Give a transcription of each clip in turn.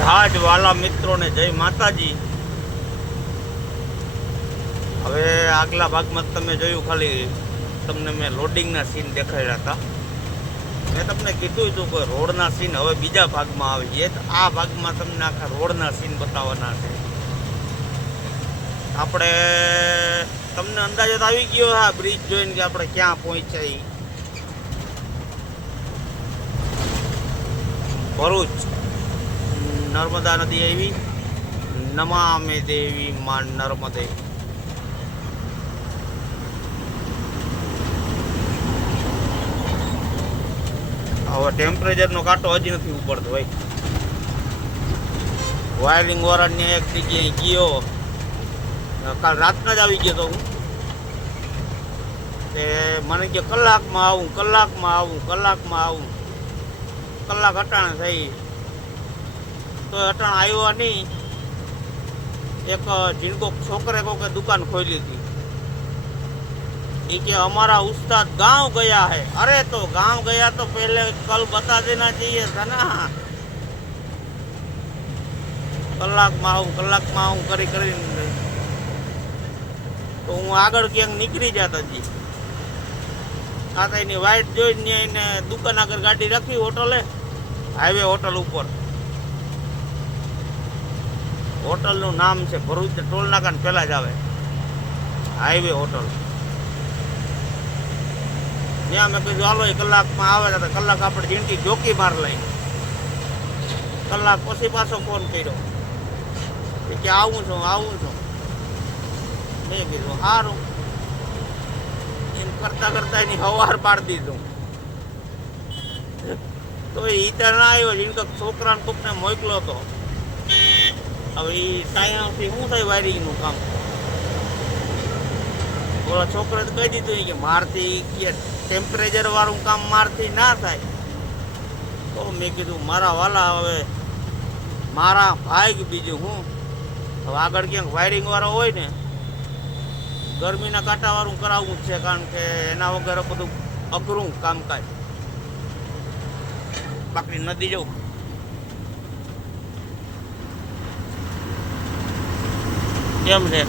બધા જ વાલા મિત્રોને જય માતાજી। હવે આગલા ભાગમાં તમે જોયું, ખાલી તમને મેં લોડિંગના સીન દેખાડ્યા હતા। મેં તમને કીધું હતું કે રોડના સીન હવે બીજા ભાગમાં આવી છે, તો આ ભાગમાં તમને આખા રોડના સીન બતાવવાના છે। આપણે તમને અંદાજો તો આવી ગયો હા બ્રિજ જોઈને કે આપણે ક્યાં પહોંચ્યા। ભરૂચ નર્મદા નદી આવી, નમામે દેવી માં નર્મદે। હવે ટેમ્પરેચરનો કાંટો હજી નથી ઉપડતો ભાઈ। વાયરિંગ વાળાને એક જગ્યાએ ગયો, કાલ રાતના જ આવી ગયો તો હું, તે મને કે કલાકમાં આવું, કલાકમાં આવું, કલાકમાં આવું। કલાક અટાણે થઈ તો અટાણ આવ્યો નહીં। એક જીણકો છોકરે કોકે દુકાન ખોલી હતી, એ કે हमारा उस्ताद गांव गया है। अरे तो गांव गया तो पहले कल बता देना चाहिए था ना। કલાકમાં આવું કરી તો હું આગળ ક્યાંક નીકળી જતા જી। આ તો એની વાઇટ જોઈને એને દુકાન આગળ ગાડી રાખી, હોટલે, હાઈવે હોટલ ઉપર। હોટલનું નામ છે ભરૂચ ટોલ નાકા પહેલા જ આવે, હાઈવે હોટલ। ત્યાં મેં કીધું હાલો એ કલાકમાં આવે તો કલાક આપણે જિંદગી જોકી માર લઈ। કલાક પછી પાછો ફોન કર્યો કે આવું છું। મેં કીધું સારું, એમ કરતા એની હવાર પાડી દીધું। તો એ ત્યાં ના આવ્યો, જીનક છોકરાને કોકને મોકલો હતો। હવે એ ત્યાંથી શું થાય વાયરિંગનું કામ? ઓલા છોકરે તો કહી દીધું કે મારથી કે ટેમ્પરેચર વાળું કામ મારથી ના થાય। તો મેં કીધું મારા વાલા, હવે મારા ભાઈ બીજું હું, હવે આગળ ક્યાંક વાયરિંગ વાળો હોય ને, ગરમીના કાંટા વાળું કરાવવું જ છે, કારણ કે એના વગર બધું અઘરું કામકાજ। બાકી નદી જવું કેમ છે?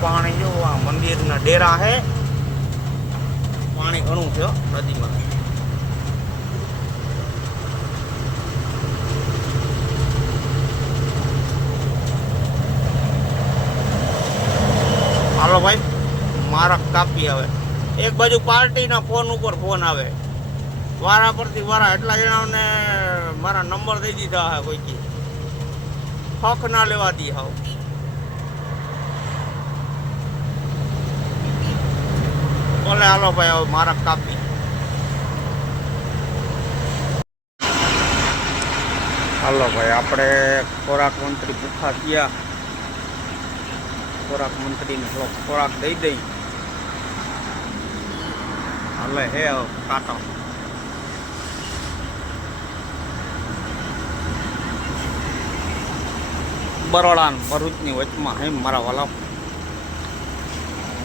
પાણી જો આ મંદિરના ડેરા હે, પાણી ઘણું છે નદીમાં। હાલો ભાઈ, મારા કાપી આવે। એક બાજુ પાર્ટીના ફોન ઉપર ફોન આવે, વારા પરથી વારા, એટલા જણાઓને મારા નંબર દઈ દીધા હે કોઈ, હક ના લેવા દી હાવ। બોલે હાલો ભાઈ, હવે મારા કાપી। હાલો ભાઈ, આપણે ખોરાક મંત્રી ભૂખા થયા, ખોરાક મંત્રીને થોડોક ખોરાક દઈ દઈ। હાલે હે કાંટો, બરોડા ભરૂચની વચમાં હે મારા વાલા।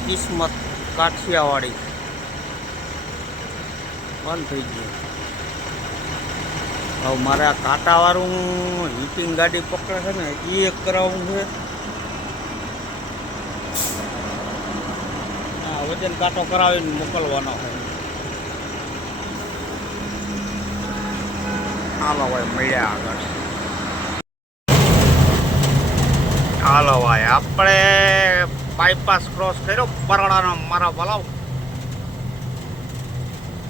કિસ્મત કાઠિયાવાડી બંધ થઈ ગયું। હવે મારે આ કાંટાવાળું હીટિંગ ગાડી પકડે છે ને, એ એક કરાવવું છે। હા, વજન કાંટો કરાવીને મોકલવાનો છે। હાલો ભાઈ, મળ્યા આગળ। હાલો ભાઈ, આપણે બાયપાસ ક્રોસ કર્યો બરોડાનો મારા ભલાવ,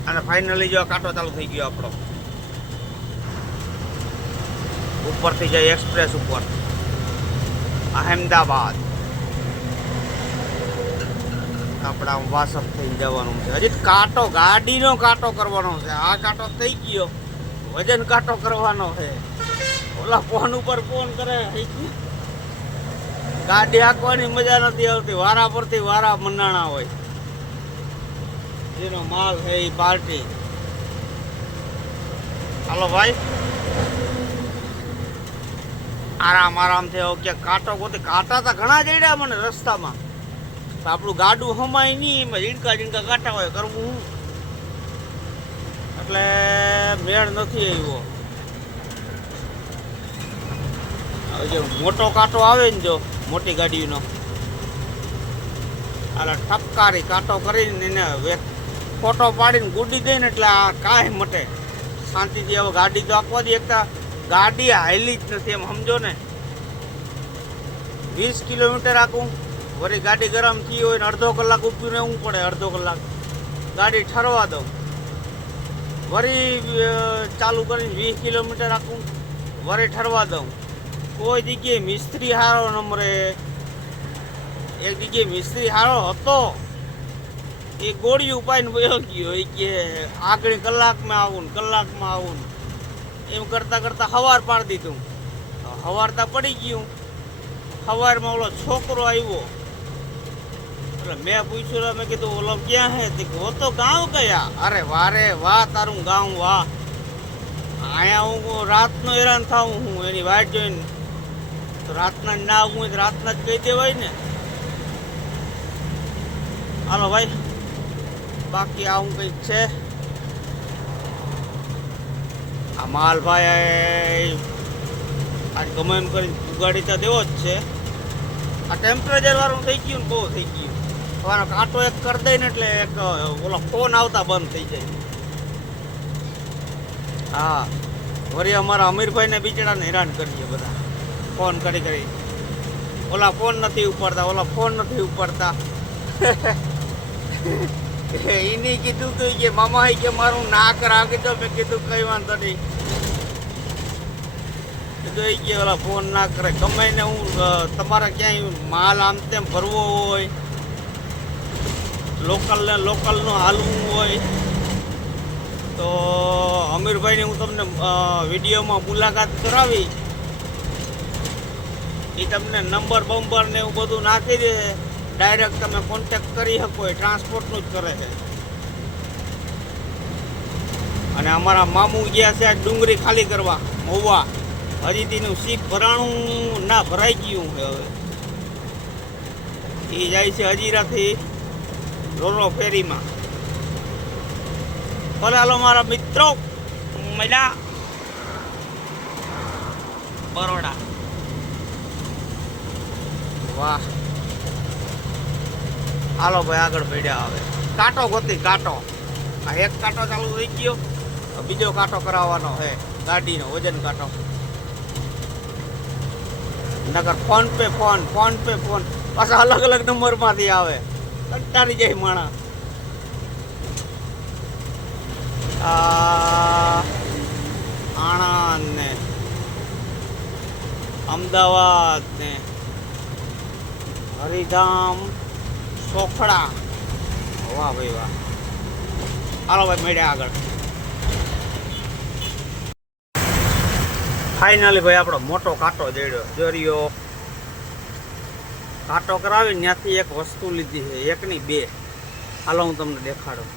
અને ફાઇનલી જો કાંટો ચાલુ થઈ ગયો આપણો। ઉપરથી જાય એક્સપ્રેસ ઉપર અહેમદાબાદ, આપણે આમ વાસપ થઈ જવાનું છે। હજી કાંટો ગાડીનો કાંટો કરવાનો છે, આ કાંટો થઈ ગયો, વજન કાંટો કરવાનો છે। ઓલા ફોન ઉપર ફોન કરે, ગાડી હાંકવાની મજા નથી આવતી, વારા પરથી વારા મંડાણા હોય। જેનો માલ છે એ પાર્ટી। હાલો ભાઈ, આરામથી ક્યાંક કાંટો ગોતી। કાંટા તો ઘણા જડ્યા મને રસ્તામાં, તો આપણું ગાડું હમાય નહીં, એમાં ઝીણકા ઝીણકા કાંટા હોય, કરવું હું એટલે મેળ નથી આવ્યો. હવે જે મોટો કાંટો આવે ને, જો મોટી ગાડીનો આલા ઠપકારી કાંટો કરીને એને ફોટો પાડીને ગુડી દે ને એટલે આ કાંઈ મટે શાંતિથી. હવે ગાડી તો આપવા દે, એકતા ગાડી હાલી જ નથી એમ સમજો ને. 20 કિલોમીટર આખું વળી ગાડી ગરમ થઈ હોય ને અડધો કલાક ઊભું રહેવું પડે, અડધો કલાક ગાડી ઠરવા દઉં, વળી ચાલુ કરીને 20 કિલોમીટર આખું વળી ઠરવા દઉં. કોઈ જગ્યાએ મિસ્ત્રી હારો ન મળે. એક જગ્યાએ મિસ્ત્રી હારો હતો, એ ગોળી ઉપાઈને વયો ગયો. એ કે આગળ કલાકમાં આવું ને કલાકમાં આવું ને એમ કરતાં કરતાં સવાર પાડી દીધું. સવારતા પડી ગયું. સવારમાં ઓલો છોકરો આવ્યો એટલે મેં પૂછ્યું, મેં કીધું ઓલો ક્યાં હે? હો તો ગામ કયા? અરે વારે વાહ તારું ગામ વાહ, અહીંયા હું રાતનો હેરાન થાઉં હું એની વાટ જોઈને. તો રાતના ના આવું હોય તો રાતના જ કહી દેવાય ને. હાલો ભાઈ, બાકી આવું કંઈક છે. આ માલ ભાઈ આજ ગમે એમ કરીને ઉગાડી તો દેવો જ છે. આ ટેમ્પરેચર વાળું થઈ ગયું ને, બહુ થઈ ગયું. તમારો કાંટો એક કરી દે ને એટલે એક ઓલો ફોન આવતા બંધ થઈ જાય. હા, વળી અમારા અમીરભાઈને બિચારાને હેરાન કરીએ બધા, ફોન કરી કરી. ઓલા ફોન નથી ઉપાડતા, ઓલા ફોન નથી ઉપાડતા. એને કીધું કે મામા કે મારું નાક રાખી દો. મેં કીધું કઈ વાંધો નહીં. કીધું એ કે ઓલા ફોન ના કરે. ગમે ને હું તમારે ક્યાંય માલ આમ તેમ ભરવો હોય, લોકલનું હાલવું હોય તો અમીરભાઈને હું તમને વિડીયોમાં મુલાકાત કરાવી. એ તમને નંબર બંબર ને એવું બધું નાખી દે, ડાયરેક્ટ તમે કોન્ટેક્ટ કરી શકો. એ ટ્રાન્સપોર્ટનું જ કરે છે. અને અમારા મામુ ગયા છે ડુંગળી ખાલી કરવા મહુવા. હજી તેનું સીપ ભરાણું ના ભરાઈ ગયું છે. હવે એ જાય છે હજીરાથી રોરો ફેરીમાં. ભલે હાલો મારા મિત્રો, મજા બરોડા. વાહ, હાલો ભાઈ આગળ પડ્યા. હવે કાંટો ગોતી, કાંટો. આ એક કાંટો ચાલુ થઈ ગયો, બીજો કાંટો કરાવવાનો છે ગાડીનો વજન કાંટો. નકર ફોન પે ફોન પાછા અલગ અલગ નંબરમાંથી આવે, કંટાળી જાય માણસ. આણંદ ને અમદાવાદ ને હરિધામ, સોખડા. વાહ ભાઈ વાહ. હાલો ભાઈ મળ્યા આગળ. ફાઇનલી ભાઈ આપણો મોટો કાંટો જડ્યો. જોરિયો કાંટો કરાવીને ત્યાંથી એક વસ્તુ લીધી છે, એકની બે. હાલો હું તમને દેખાડું.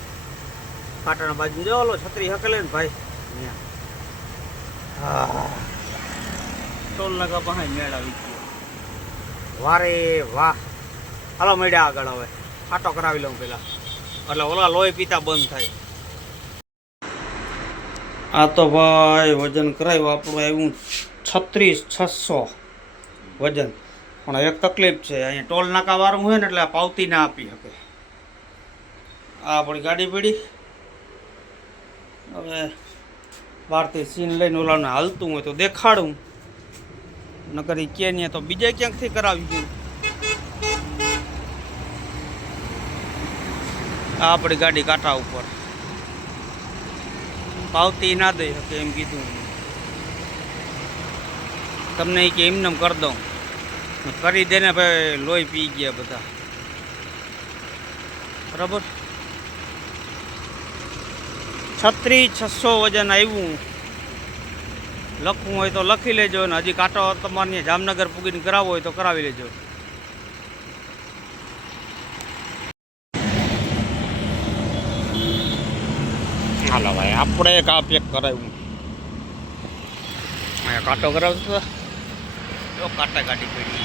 કાંટાના બાજુ જો ઓલો છત્રી હકેલે ને ભાઈ, હા ટોલ નાકા પાસે મેળ આવી ગયો. વારે વાહ. હાલો મળ્યા આગળ. હવે કાંટો કરાવી લઉં પેલા, એટલે ઓલા લોહી પીતા બંધ થાય. આ તો ભાઈ વજન કરાવ્યું આપણું આવ્યું 36,600 વજન. પણ એક તકલીફ છે, અહીંયા ટોલ નાકા વાળું હોય ને એટલે આ પાવતી ના આપી શકે. આ આપણી ગાડી પડી. હવે બહારથી સીન લઈને ઓલાને હાલતું હોય તો દેખાડું, નકર એ કે નહીં તો બીજે ક્યાંકથી કરાવી ગયું. આ આપણી ગાડી કાંઠા ઉપર પાવતી ના દઈ શકે એમ કીધું. તમને કે એમને કરી દઉં, કરી દે ને ભાઈ. લોહી પી ગયા બધા. બરાબર 36,600 વજન આવ્યું. લખવું હોય તો લખી લેજો, ને હજી કાંટો તમારે જામનગર પૂગીને કરાવવો હોય તો કરાવી લેજો. હાલો ભાઈ આપણે એક આ પેક કરાવ્યું. અહીંયા કાંટો કરાવતો જો કાંટા ગાડી પડી.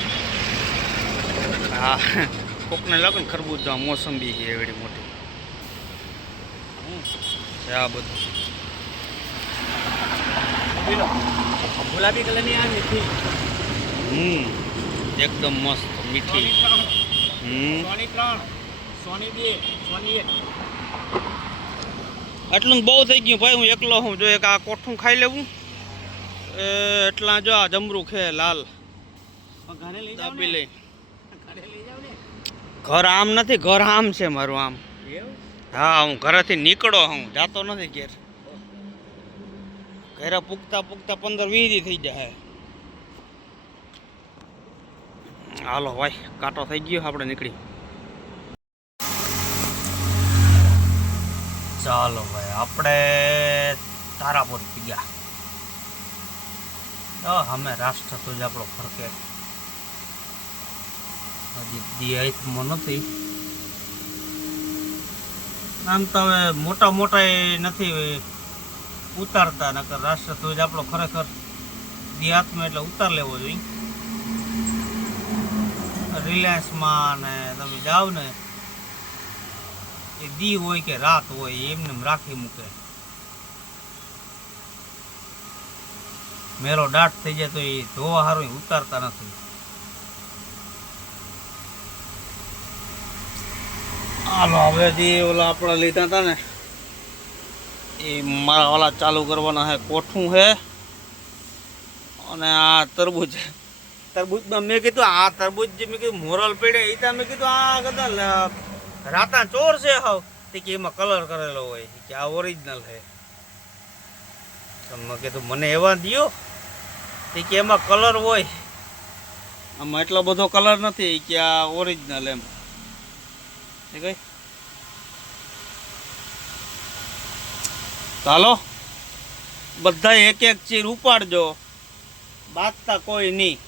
હા કોકને લાગે ને ખરબૂજા મોસંબી છે એવડી મોટી છે આ બધું ગુલાબી કલરની આ મીઠી એકદમ મસ્ત મીઠી સોની 3 સોની 2 સોની 1 આટલું જ બહુ થઈ ગયું ભાઈ. હું એકલો હું જો એક આ કોઠું ખાઈ લેવું એટલા જો આ જમરૂ ખે લાલ ઘરે લઈ જાવ દાબી લઈ. ઘરે લઈ જાવ ને ઘર આમ નથી, ઘર આમ છે મારું આમ. એવું હા, હું ઘરેથી નીકળો હું જાતો નથી ઘેર. ઘરે પૂગતા પૂગતા 15-20 દી થઈ જાય. હાલો ભાઈ, કાંટો થઈ ગયો, આપણે નીકળી. ચાલો ભાઈ, આપણે તારાપુર ગયા. અમે રાષ્ટ્ર તો જ આપણો ફરકે હજી દિયાઈમાં નથી. આમ તો હવે મોટા મોટા એ નથી ઉતારતા, નકર રાષ્ટ્ર ધ્વજ આપણો ખરેખર દિયાતમાં એટલે ઉતાર લેવો જોઈએ. રિલાયન્સમાં ને તમે જાઓ ને એ દી હોય કે રાત હોય એમને રાખી મૂકે. મેલો દાટ થઈ જાય તો એ ધોવા સારું ઉતારતા નથી. હાલો હવે જે ઓલા આપણે લીધા હતા ને એ મારા ઓલા ચાલુ કરવાના છે. કોઠું છે અને આ તરબૂચ. તરબૂચમાં મેં કીધું આ તરબૂચ જે મેં કીધું મોરલ પડે એ તો મેં કીધું આ કદાચ રાતા ચોર છે હાવ તે કે એમાં કલર કરેલો હોય કે આ ઓરિજિનલ છે. તો મેં કીધું મને એવા દિયો તે કે એમાં કલર હોય, આમાં એટલો બધો કલર નથી કે આ ઓરિજિનલ એમ. કઈ ચાલો બધા એક એક ચીર ઉપાડજો, બાંધતા કોઈ નહીં,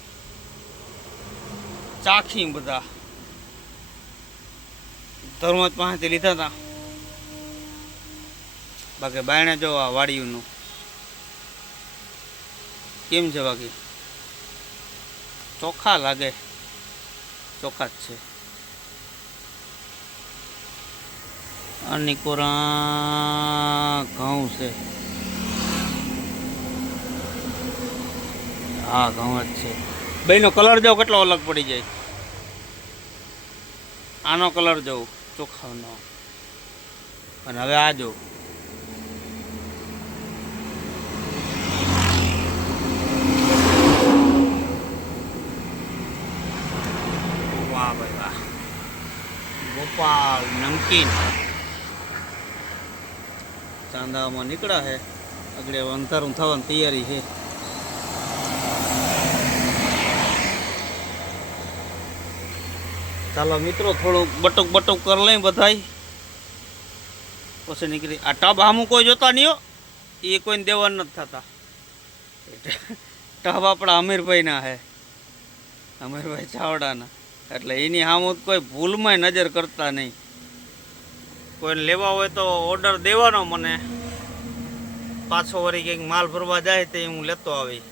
ચાખી બધા. ધર્મજ પાસેથી લીધા હતા, બાકી બાયણે જો આ વાડીનું કેમ છે, બાકી ચોખ્ખા લાગે, ચોખ્ખા જ છે. આની કોરા ઘઉં છે, હા ઘઉં જ છે. બેનો કલર જો કેટલો અલગ પડી જાય. આનો કલર જોઉં ચોખ્ખાનો, અને હવે આ જો વાહ ભાઈ વાહ. ગોપાલ નમકીન ચાંદામાં નીકળ્યા છે. આગળ અંધારું થવાની તૈયારી છે. ચાલો મિત્રો, થોડું બટુક બટુક કરી લઈ બધાય, પછી નીકળી. આ ટબ આમું કોઈ જોતા નહીં હો, એ કોઈને દેવા નથી થતા. ટબ આપણા અમીરભાઈના છે, અમીરભાઈ ચાવડાના, એટલે એની સામું કોઈ ભૂલમાં નજર કરતા નહીં. કોઈને લેવા હોય તો ઓર્ડર દેવાનો મને, પાછો વળી કંઈક માલ ભરવા જાય તો હું લેતો આવી.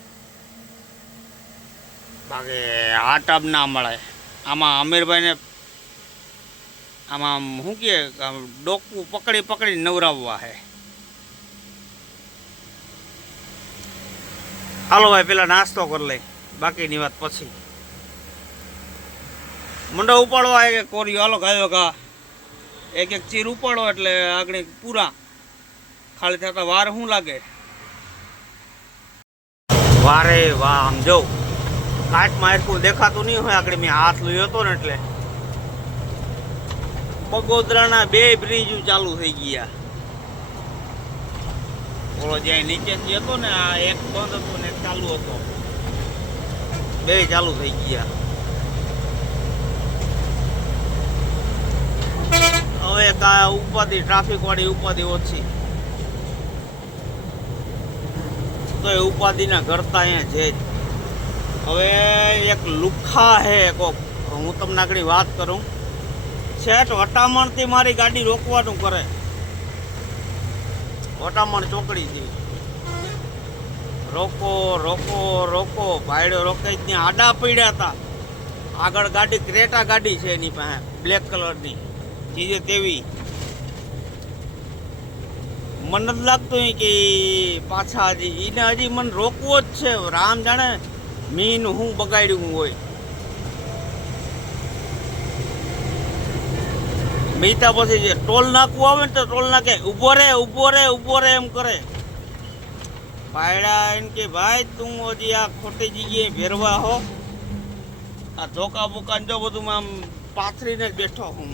બાકી આ ટબ ના મળે. આમાં અમીરભાઈને આમાં શું કહે ડોકું પકડી પકડી નવરાવવા છે. હાલો ભાઈ, પેલા નાસ્તો કરી લઈ, બાકીની વાત પછી. મંડો ઉપાડવા કે કોરિયો હાલો ગાયો ઘા એક એક ચીર ઉપાડો એટલે આગળ પૂરા ખાલી થતા વાર શું લાગે. વારે વાહ, આમ જો કાટમાં એટલું દેખાતું નહીં હોય. આગળ મેં હાથ લયો હતો ને એટલે બગોદરાના 2 બ્રિજ ચાલુ થઈ ગયા. ઓલો જ્યાં નીચેથી હતો ને આ એક બંધ હતો ને એક ચાલુ હતો, 2 ચાલુ થઈ ગયા. હવે કા ઉપાધિ ટ્રાફિક વાળી ઉપાધિ ઓછી, તો એ ઉપાધિના ઘરતા અહીંયા છે જ. હવે એક લુખ્ખા હે કોક, હું તમને આગળ વાત કરું. શેઠ વટામણથી મારી ગાડી રોકવાનું કરે, વટામણ ચોકડીથી રોકો રોકો રોકો. ભાઈડો રોકાઈ ત્યાં આડા પડ્યા હતા. આગળ ગાડી ક્રેટા ગાડી છે એની પાસે બ્લેક કલરની ચીજે તેવી. મને નથી લાગતું કે પાછા હજી એને હજી મને રોકવો જ છે. રામ જાણે મીન હું બગાડ્યું હોય. મીતા પછી જે ટોલ નાખવું આવે ને તો ટોલ નાખે ઊભો રે ઊભો રે ઊભો રે એમ કરે. પાયડા એમ કે ભાઈ તું હજી આ ખોટી જગ્યાએ ભેરવા હો. આ ધોકા બોકા જો બધું આમ પાથરીને જ બેઠો હું.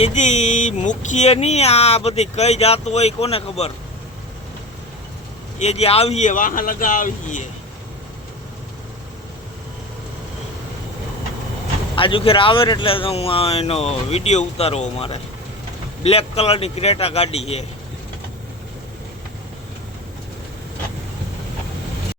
એ જી મુખ્ય નહીં આ બધી કઈ જાત હોય કોને ખબર. એ જે આવીએ વાહન લગા આવીએ આજુ ખેર આવે ને એટલે હું એનો વિડીયો ઉતારવો મારે. બ્લેક કલરની ક્રેટા ગાડી છે.